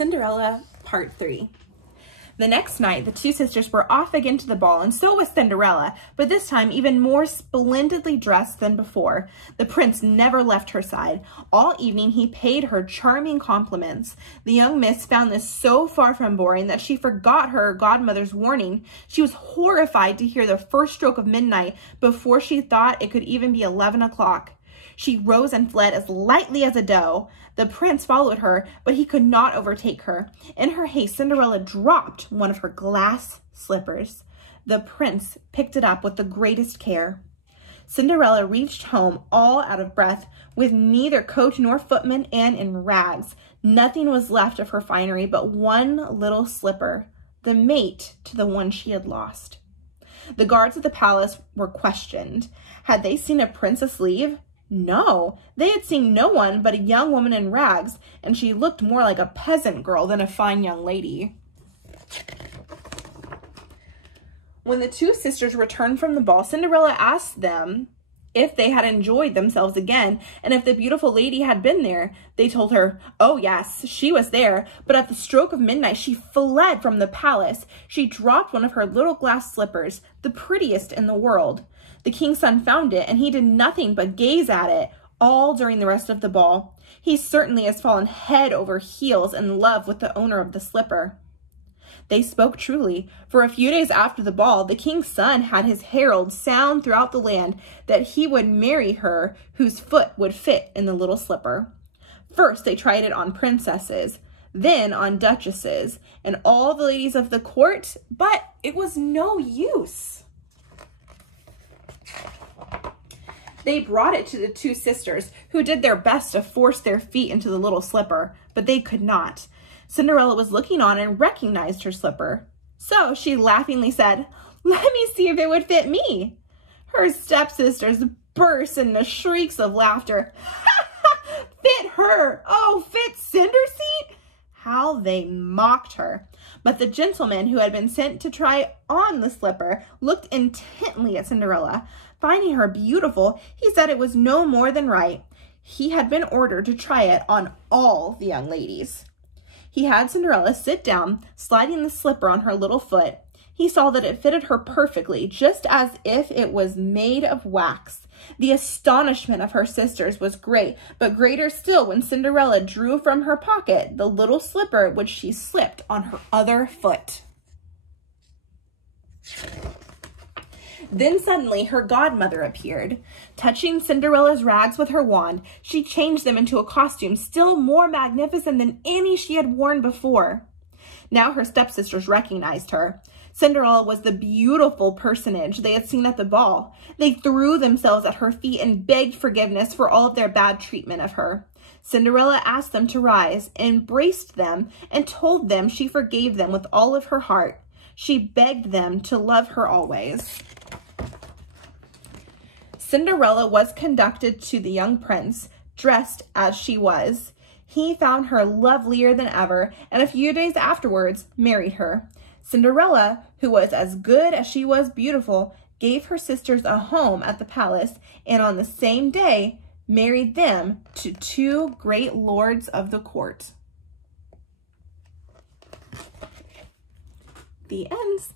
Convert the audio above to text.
Cinderella, Part 3. The next night, the two sisters were off again to the ball, and so was Cinderella, but this time even more splendidly dressed than before. The prince never left her side. All evening, he paid her charming compliments. The young miss found this so far from boring that she forgot her godmother's warning. She was horrified to hear the first stroke of midnight before she thought it could even be 11 o'clock. She rose and fled as lightly as a doe. The prince followed her, but he could not overtake her. In her haste, Cinderella dropped one of her glass slippers. The prince picked it up with the greatest care. Cinderella reached home all out of breath, with neither coach nor footman, and in rags. Nothing was left of her finery but one little slipper, the mate to the one she had lost. The guards at the palace were questioned. Had they seen a princess leave? No, they had seen no one but a young woman in rags, and she looked more like a peasant girl than a fine young lady. When the two sisters returned from the ball, Cinderella asked them if they had enjoyed themselves again, and if the beautiful lady had been there. They told her, oh yes, she was there, but at the stroke of midnight she fled from the palace. She dropped one of her little glass slippers, the prettiest in the world. The king's son found it, and he did nothing but gaze at it all during the rest of the ball. He certainly has fallen head over heels in love with the owner of the slipper. They spoke truly, for a few days after the ball, the king's son had his herald sound throughout the land that he would marry her whose foot would fit in the little slipper. First, they tried it on princesses, then on duchesses, and all the ladies of the court, but it was no use. They brought it to the two sisters, who did their best to force their feet into the little slipper, but they could not. Cinderella was looking on and recognized her slipper. So she laughingly said, "Let me see if it would fit me." Her stepsisters burst into shrieks of laughter. Fit her! Oh, fit Cinderseed! How they mocked her. But the gentleman who had been sent to try on the slipper looked intently at Cinderella. Finding her beautiful, he said it was no more than right. He had been ordered to try it on all the young ladies. He had Cinderella sit down, sliding the slipper on her little foot. He saw that it fitted her perfectly, just as if it was made of wax. The astonishment of her sisters was great, but greater still when Cinderella drew from her pocket the little slipper which she slipped on her other foot. Then suddenly her godmother appeared. Touching Cinderella's rags with her wand, she changed them into a costume still more magnificent than any she had worn before. Now her stepsisters recognized her. Cinderella was the beautiful personage they had seen at the ball. They threw themselves at her feet and begged forgiveness for all of their bad treatment of her. Cinderella asked them to rise, embraced them, and told them she forgave them with all of her heart. She begged them to love her always. Cinderella was conducted to the young prince, dressed as she was. He found her lovelier than ever, and a few days afterwards married her. Cinderella, who was as good as she was beautiful, gave her sisters a home at the palace, and on the same day married them to two great lords of the court. The ends.